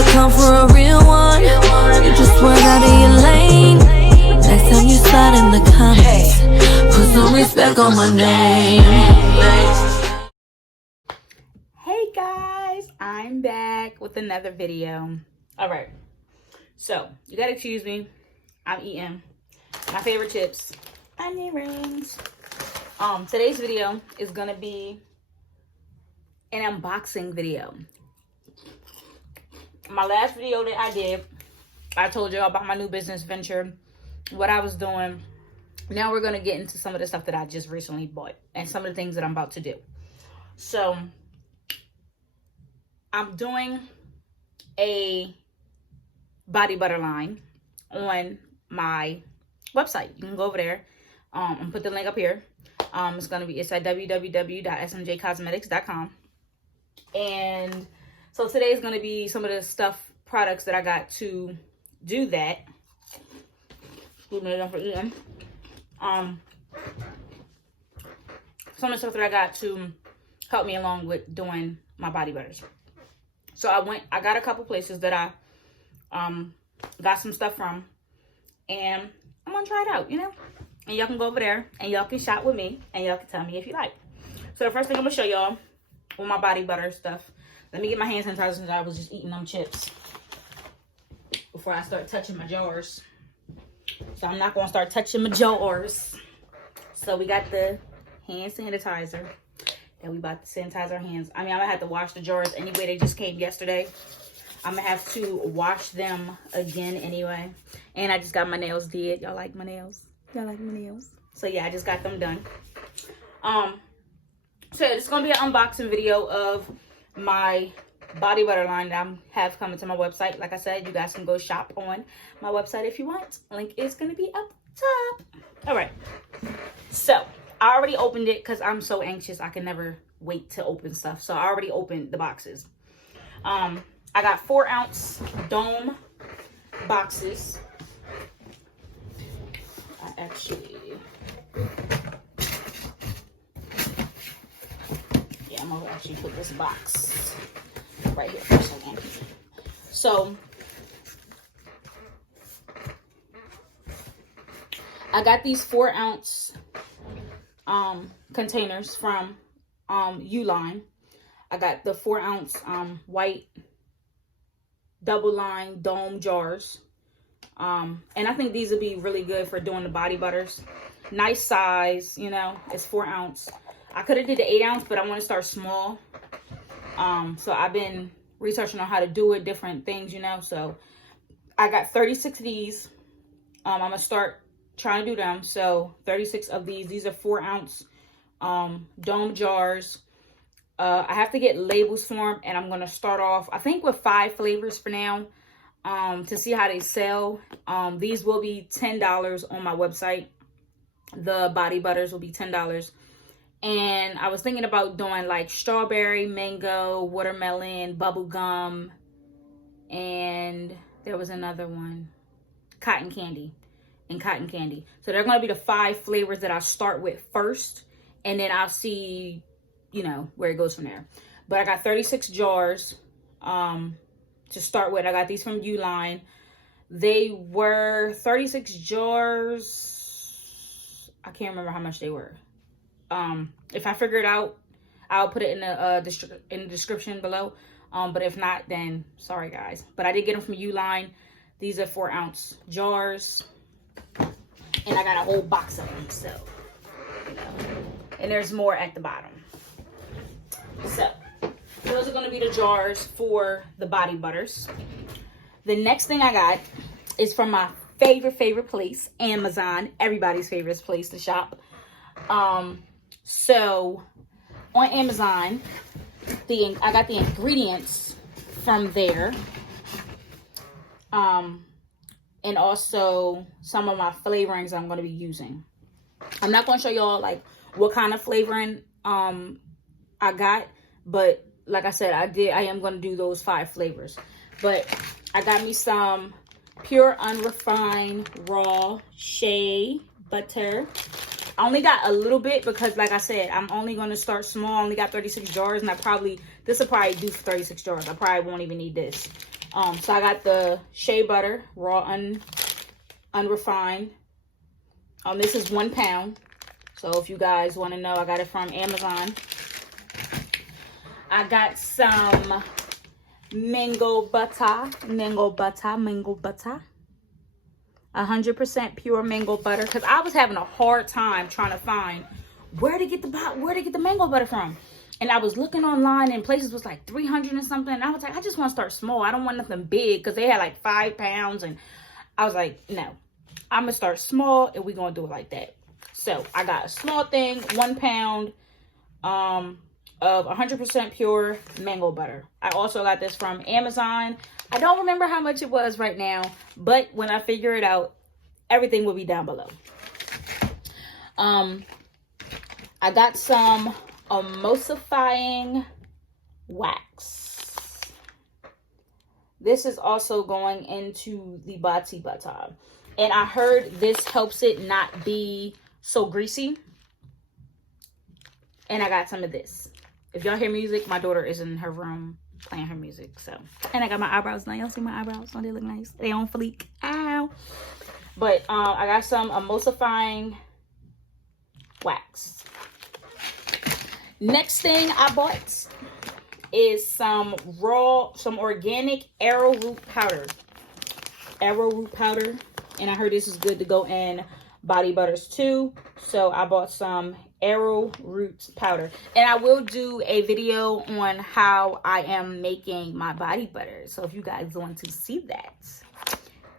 I come for a real one. You just word out of your lane. Next time you slide in the comments, put some respect on my name. Hey guys, I'm back with another video. Alright, so you gotta excuse me. I'm eating my favorite chips, onion rings. Today's video is gonna be an unboxing video. My last video that I did, I told you about my new business venture, what I was doing. Now we're gonna get into some of the stuff that I just recently bought and some of the things that I'm about to do. So I'm doing a body butter line on my website. You can go over there and put the link up here. It's at www.smjcosmetics.com. And so today is going to be some of the products that I got to do that. Some of the stuff that I got to help me along with doing my body butters. So I got a couple places that I got some stuff from, and I'm gonna try it out, and y'all can go over there and y'all can shop with me and y'all can tell me if you like. So the first thing I'm gonna show y'all with my body butter stuff. Let me get my hand sanitizer since I was just eating them chips before I start touching my jars. So I'm not gonna start touching my jars. So we got the hand sanitizer and we about to sanitize our hands. I mean, I'm gonna have to wash the jars anyway. They just came yesterday. I'm gonna have to wash them again anyway. And I just got my nails did. Y'all like my nails? Y'all like my nails? So yeah, I just got them done. So it's gonna be an unboxing video of my body butter line that I have coming to my website. Like I said, you guys can go shop on my website if you want. Link is gonna be up top. All right. So I already opened it because I'm so anxious. I can never wait to open stuff. So I already opened the boxes. I got 4-ounce dome boxes. I'm gonna actually put this box right here for a second. So I got these 4-ounce containers from Uline. I got the 4-ounce white double line dome jars. And I think these would be really good for doing the body butters. Nice size, it's 4-ounce. I could have did the 8-ounce, but I want to start small. So I've been researching on how to do it, different things, So I got 36 of these. I'm going to start trying to do them. So 36 of these. These are 4-ounce dome jars. I have to get labels for them, and I'm going to start off, I think, with 5 flavors for now. To see how they sell. These will be $10 on my website. The body butters will be $10. And I was thinking about doing like strawberry, mango, watermelon, bubble gum, and there was another one, cotton candy. So they're going to be the 5 flavors that I start with first, and then I'll see, where it goes from there. But I got 36 jars to start with. I got these from Uline. They were 36 jars. I can't remember how much they were. If I figure it out, I'll put it in the description below. But if not, then sorry guys. But I did get them from Uline. These are 4-ounce jars, and I got a whole box of them. So, and there's more at the bottom. So those are going to be the jars for the body butters. The next thing I got is from my favorite place, Amazon. Everybody's favorite place to shop. So on Amazon, I got the ingredients from there. And also some of my flavorings I'm going to be using. I'm not going to show y'all like what kind of flavoring I got, but like I said, I am going to do those 5 flavors. But I got me some pure unrefined raw shea butter. I only got a little bit because, like I said, I'm only going to start small. I only got 36 jars, and this will probably do for 36 jars. I probably won't even need this. So I got the shea butter, raw, unrefined. This is 1 pound. So if you guys want to know, I got it from Amazon. I got some mango butter. 100% pure mango butter, because I was having a hard time trying to find where to get the mango butter from. And I was looking online and places was like 300 and something. And I was like, I just want to start small. I don't want nothing big, because they had like 5 pounds. And I was like, no, I'm going to start small and we're going to do it like that. So I got a small thing, 1 pound of 100% pure mango butter. I also got this from Amazon. I don't remember how much it was right now, but when I figure it out, everything will be down below. I got some emulsifying wax. This is also going into the Bati Bata. And I heard this helps it not be so greasy. And I got some of this. If y'all hear music, my daughter is in her room playing her music. So, and I got my eyebrows done. Y'all see my eyebrows? Don't they look nice? They on fleek. Ow. But I got some emulsifying wax. Next thing I bought is some organic arrowroot powder. Arrowroot powder. And I heard this is good to go in body butters too. So I bought some arrowroot powder. And I will do a video on how I am making my body butter. So if you guys want to see that,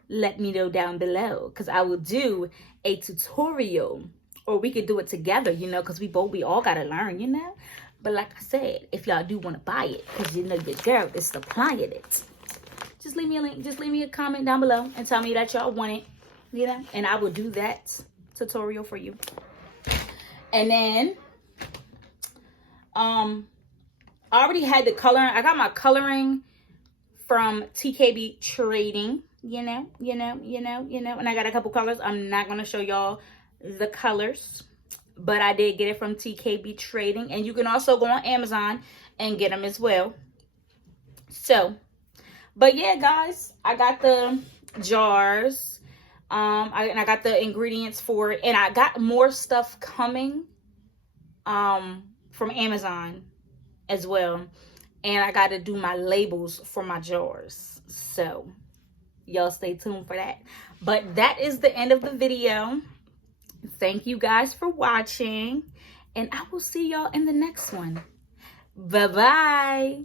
let me know down below. Because I will do a tutorial. Or we could do it together, you know, because we all got to learn, you know. But like I said, if y'all do want to buy it, because you know your girl is supplying it, just leave me a link. Just leave me a comment down below and tell me that y'all want it, you know. And I will do that tutorial for you. And then, I already had the coloring. I got my coloring from TKB Trading, you know. And I got a couple colors. I'm not going to show y'all the colors, but I did get it from TKB Trading, and you can also go on Amazon and get them as well. So, but yeah, guys, I got the jars, and I got the ingredients for it, and I got more stuff coming from Amazon as well, and I got to do my labels for my jars. So y'all stay tuned for that. But that is the end of the video. Thank you guys for watching, and I will see y'all in the next one. Bye-bye.